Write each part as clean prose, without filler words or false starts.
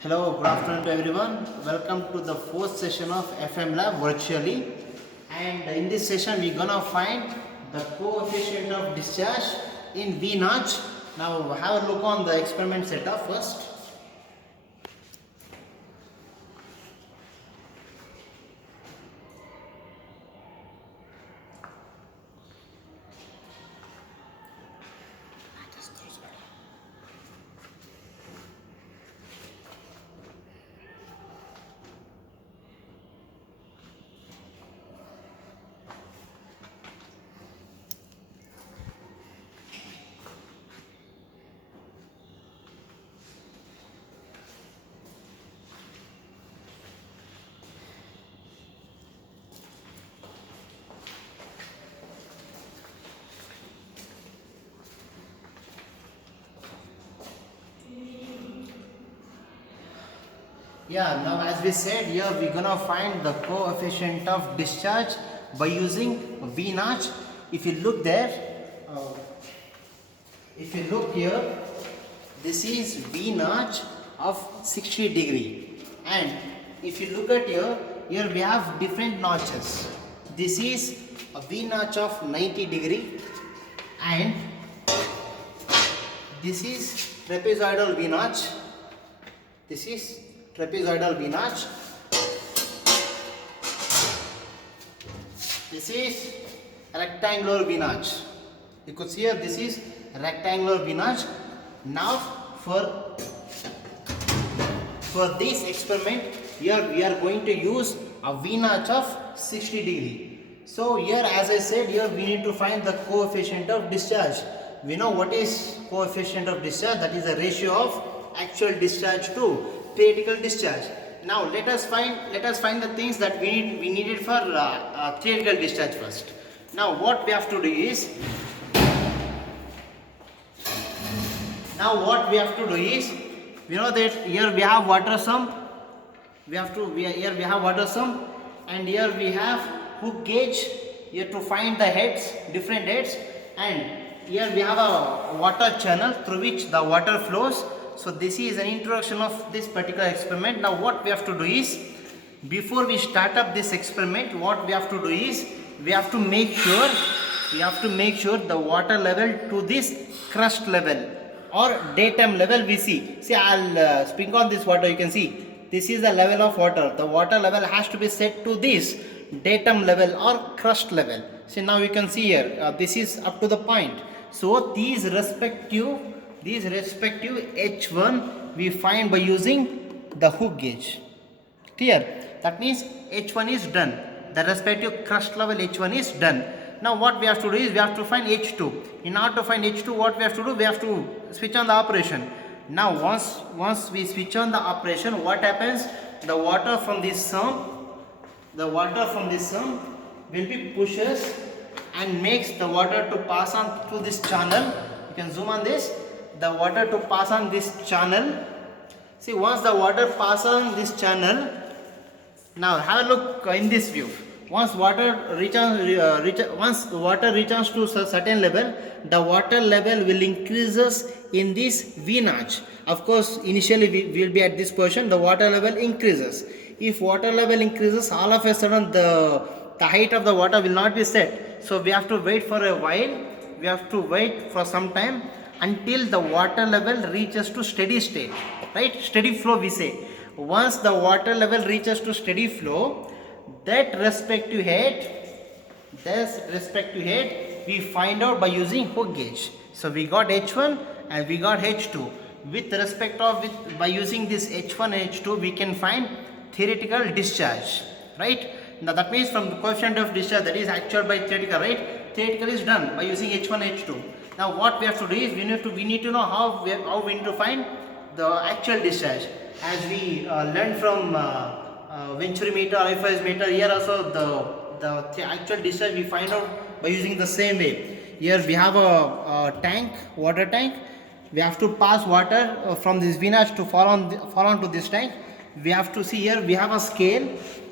Hello, good afternoon to everyone. Welcome to the fourth session of FM Lab virtually. And in this session, we're gonna find the coefficient of discharge in V notch. Now, have a look on the experiment setup first. Yeah, now as we said here, we're gonna find the coefficient of discharge by using V notch. If you look there, if you look here, this is V notch of 60 degree, and if you look at here we have different notches. This is a V notch of 90 degree, and this is trapezoidal V notch. This is trapezoidal V notch. This is rectangular V notch. You could see here, this is rectangular V notch. Now for this experiment, here we are going to use a V notch of 60 degree. So here, as I said, here we need to find the coefficient of discharge. We know what is coefficient of discharge. That is the ratio of actual discharge to theoretical discharge. Now let us find the things that we needed for theoretical discharge first. Now what we have to do is we know that here we have water sum. Here we have water sum, and here we have hook gauge. Here to find the heads, different heads, and here we have a water channel through which the water flows. So this is an introduction of this particular experiment. Now what we have to do is, before we start up this experiment, what we have to do is we have to make sure the water level to this crust level or datum level we see. See, I'll sprinkle on this water. You can see this is the level of water. The water level has to be set to this datum level or crust level. See, now you can see here, this is up to the point. So these respective H1 we find by using the hook gauge. Clear? That means H1 is done. The respective crust level H1 is done. Now what we have to do is we have to find H2. In order to find H2, what we have to do? We have to switch on the operation. Now once we switch on the operation, what happens? The water from this sum will be pushes and makes the water to pass on through this channel. You can zoom on this. The water to pass on this channel. See, once the water passes on this channel, now have a look in this view. Once water reaches to a certain level, the water level will increases in this V notch. Of course, initially we will be at this position. The water level increases. If water level increases, all of a sudden the height of the water will not be set. So we have to wait for a while. We have to wait for some time until the water level reaches to steady state, right? Steady flow we say. Once the water level reaches to steady flow, that respective head we find out by using hook gauge. So we got H1 and we got H2. By using this H1 and H2, we can find theoretical discharge, right? Now that means from the coefficient of discharge, that is actual by theoretical, right? Theoretical is done by using H1 and H2. Now what we have to do is we need to know how we need to find the actual discharge. As we learned from Venturi meter, IFS meter, here also the actual discharge we find out by using the same way. Here we have a water tank. We have to pass water from this V notch to fall onto this tank. We have to see here we have a scale.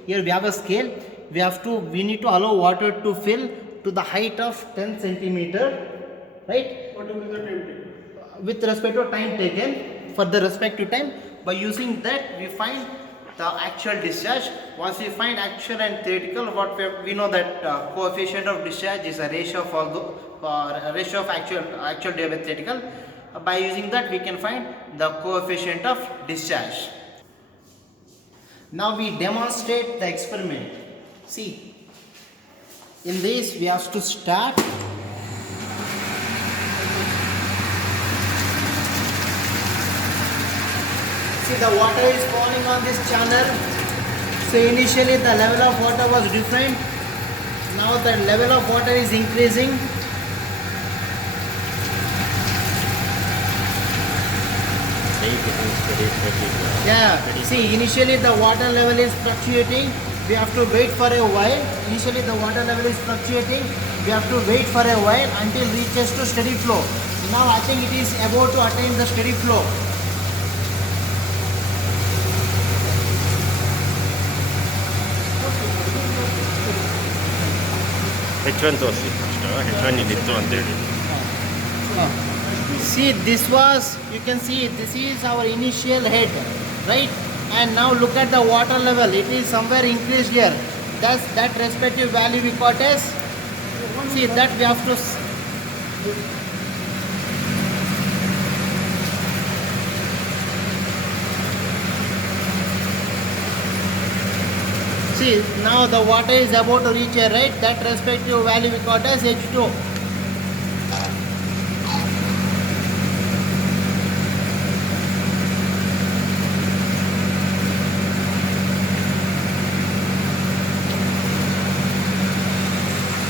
Here we have a scale. We need to allow water to fill to the height of 10 centimeter. Right? What will be the time taken? With respect to time taken, for the respective time, By using that, we find the actual discharge. Once we find actual and theoretical, what we know that coefficient of discharge is a ratio of all a ratio of actual divided by theoretical. By using that, we can find the coefficient of discharge. Now we demonstrate the experiment. See, in this we have to start. See, the water is falling on this channel. So initially the level of water was different. Now the level of water is increasing. Yeah, see, initially the water level is fluctuating. We have to wait for a while. Initially the water level is fluctuating. We have to wait for a while until it reaches to steady flow. Now I think it is about to attain the steady flow. H1 ತೋರಿಸಿ H1 ಇಲ್ಲಿತ್ತು ಅಂತೇಳಿ. See, this was, you can see this is our initial head, right? And now look at the water level, it is somewhere increased here. That's that respective value we got as, see that we have to see, now the water is about to reach here, right? That respective value we got as H2.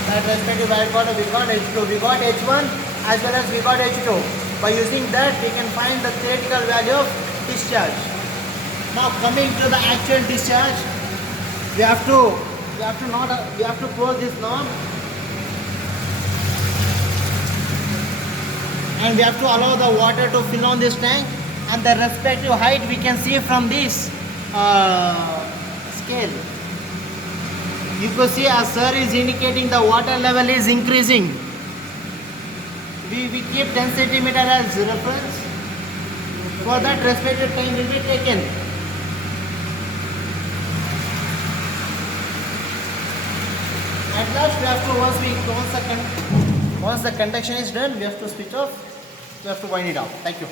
That respective value we got H2. We got H1 as well as we got H2. By using that, we can find the theoretical value of discharge. Now coming to the actual discharge, we have to close this knob, and we have to allow the water to fill on this tank, and the respective height we can see from this scale. You could see as sir is indicating the water level is increasing. We keep 10 centimeter as reference. For that respective time will be taken. At last we have to, once the conduction is done, we have to switch off, we have to wind it off. Thank you.